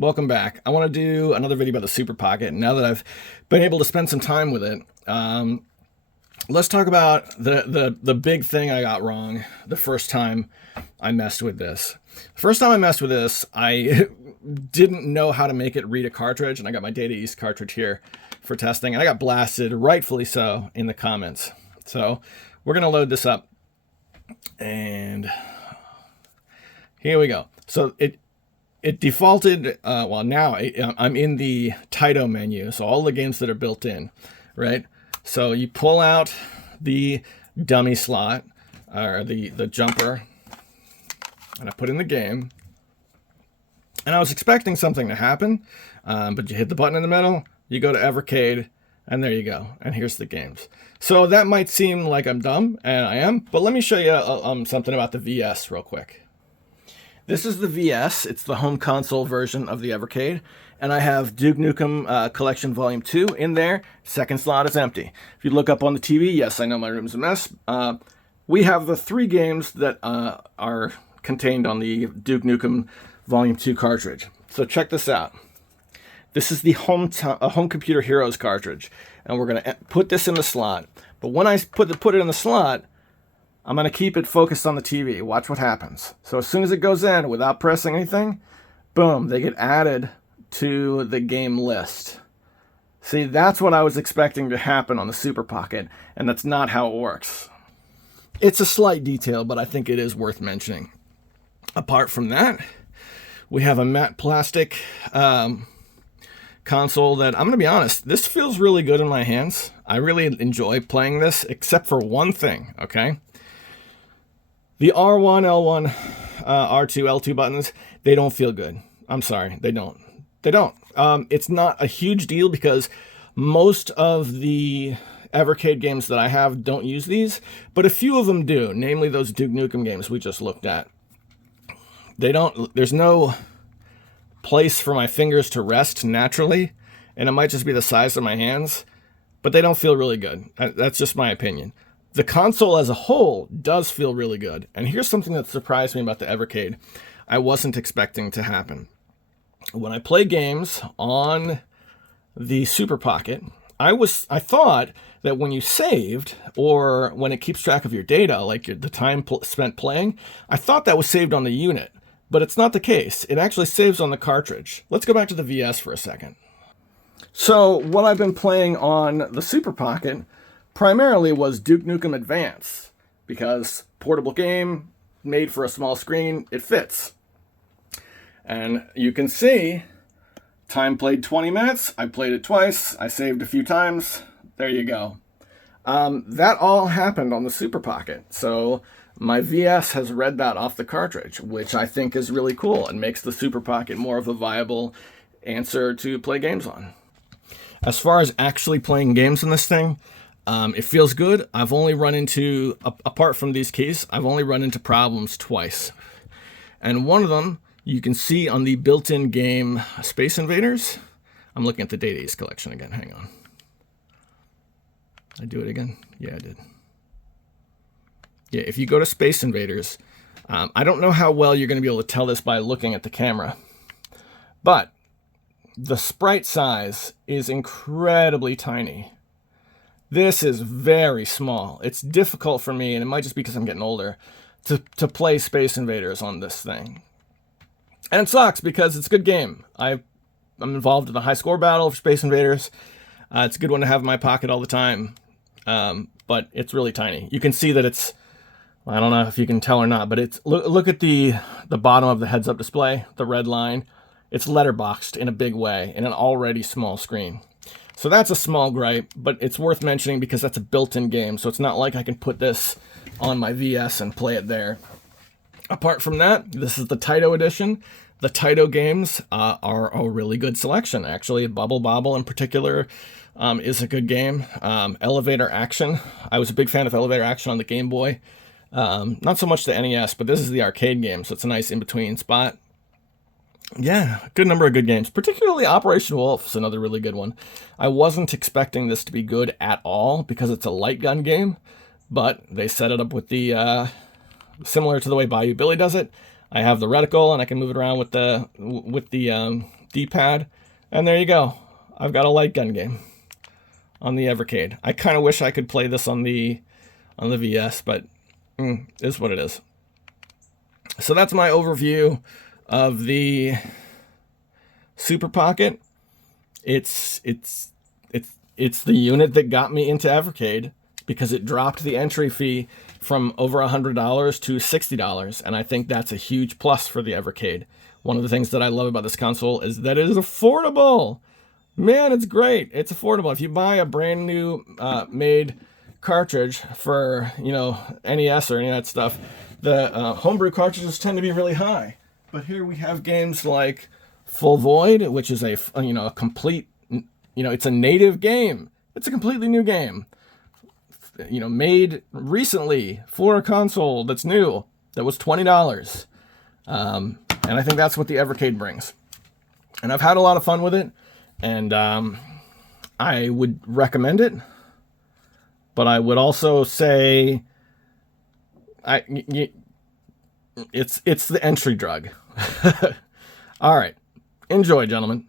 Welcome back. I want to do another video about the Super Pocket. Now that I've been able to spend some time with it, let's talk about the big thing I got wrong the first time I messed with this. The first time I messed with this, I didn't know how to make it read a cartridge, and I got my Data East cartridge here for testing, and I got blasted, rightfully so, in the comments. So we're going to load this up, and here we go. So it defaulted, well, now I'm in the Taito menu, so all the games that are built in, right? So you pull out the dummy slot, or the jumper, and I put in the game. And I was expecting something to happen, but you hit the button in the middle, you go to Evercade, and there you go. And here's the games. So that might seem like I'm dumb, and I am, but let me show you something about the VS real quick. This is the VS. It's the home console version of the Evercade. And I have Duke Nukem Collection Volume 2 in there. Second slot is empty. If you look up on the TV, yes, I know my room's a mess. We have the 3 games that are contained on the Duke Nukem Volume 2 cartridge. So check this out. This is the Home Computer Heroes cartridge. And we're going to put this in the slot. But when I put it in the slot, I'm going to keep it focused on the TV. Watch what happens. So as soon as it goes in, without pressing anything, boom, they get added to the game list. See, that's what I was expecting to happen on the Super Pocket, and that's not how it works. It's a slight detail, but I think it is worth mentioning. Apart from that, we have a matte plastic console that, I'm going to be honest, this feels really good in my hands. I really enjoy playing this, except for one thing, okay? The R1, L1, R2, L2 buttons, they don't feel good. I'm sorry, they don't. They don't. It's not a huge deal because most of the Evercade games that I have don't use these, but a few of them do, namely those Duke Nukem games we just looked at. They don't, there's no place for my fingers to rest naturally, and it might just be the size of my hands, but they don't feel really good. That's just my opinion. The console as a whole does feel really good. And here's something that surprised me about the Evercade I wasn't expecting to happen. When I play games on the Super Pocket, I thought that when you saved, or when it keeps track of your data, like the time spent playing, I thought that was saved on the unit. But it's not the case. It actually saves on the cartridge. Let's go back to the VS for a second. So what I've been playing on the Super Pocket primarily was Duke Nukem Advance, because portable game, made for a small screen, it fits. And you can see, time played 20 minutes, I played it twice, I saved a few times, there you go. That all happened on the Super Pocket, so my VS has read that off the cartridge, which I think is really cool and makes the Super Pocket more of a viable answer to play games on. As far as actually playing games in this thing, it feels good. I've only run into, apart from these keys, I've only run into problems twice. And one of them, you can see on the built-in game Space Invaders. I'm looking at the Data East collection again, hang on. Did I do it again? Yeah, I did. Yeah, if you go to Space Invaders, I don't know how well you're going to be able to tell this by looking at the camera, but the sprite size is incredibly tiny. This is very small. It's difficult for me, and it might just be because I'm getting older, to play Space Invaders on this thing. And it sucks because it's a good game. I'm involved in the high score battle for Space Invaders. It's a good one to have in my pocket all the time, but it's really tiny. You can see that it's, I don't know if you can tell or not, but it's, look at the bottom of the heads-up display, the red line. It's letterboxed in a big way in an already small screen. So that's a small gripe, but it's worth mentioning because that's a built-in game, so it's not like I can put this on my VS and play it there. Apart from that, this is the Taito edition. The Taito games are a really good selection, actually. Bubble Bobble in particular is a good game. Elevator Action. I was a big fan of Elevator Action on the Game Boy. Not so much the NES, but this is the arcade game, so it's a nice in-between spot. Yeah, a good number of good games, particularly Operation Wolf is another really good one. I wasn't expecting this to be good at all because it's a light gun game, but they set it up with the, similar to the way Bayou Billy does it. I have the reticle and I can move it around with the D-pad, and there you go. I've got a light gun game on the Evercade. I kind of wish I could play this on the VS, but is what it is. So that's my overview of the Super Pocket. It's the unit that got me into Evercade because it dropped the entry fee from over $100 to $60, and I think that's a huge plus for the Evercade. One of the things that I love about this console is that it is affordable. Man, it's great. It's affordable. If you buy a brand new made cartridge for, NES or any of that stuff, the homebrew cartridges tend to be really high. But here we have games like Full Void, which is a complete, it's a native game. It's a completely new game. Made recently for a console that's new, that was $20. And I think that's what the Evercade brings. And I've had a lot of fun with it, and I would recommend it. But I would also say it's the entry drug. All right. Enjoy, gentlemen.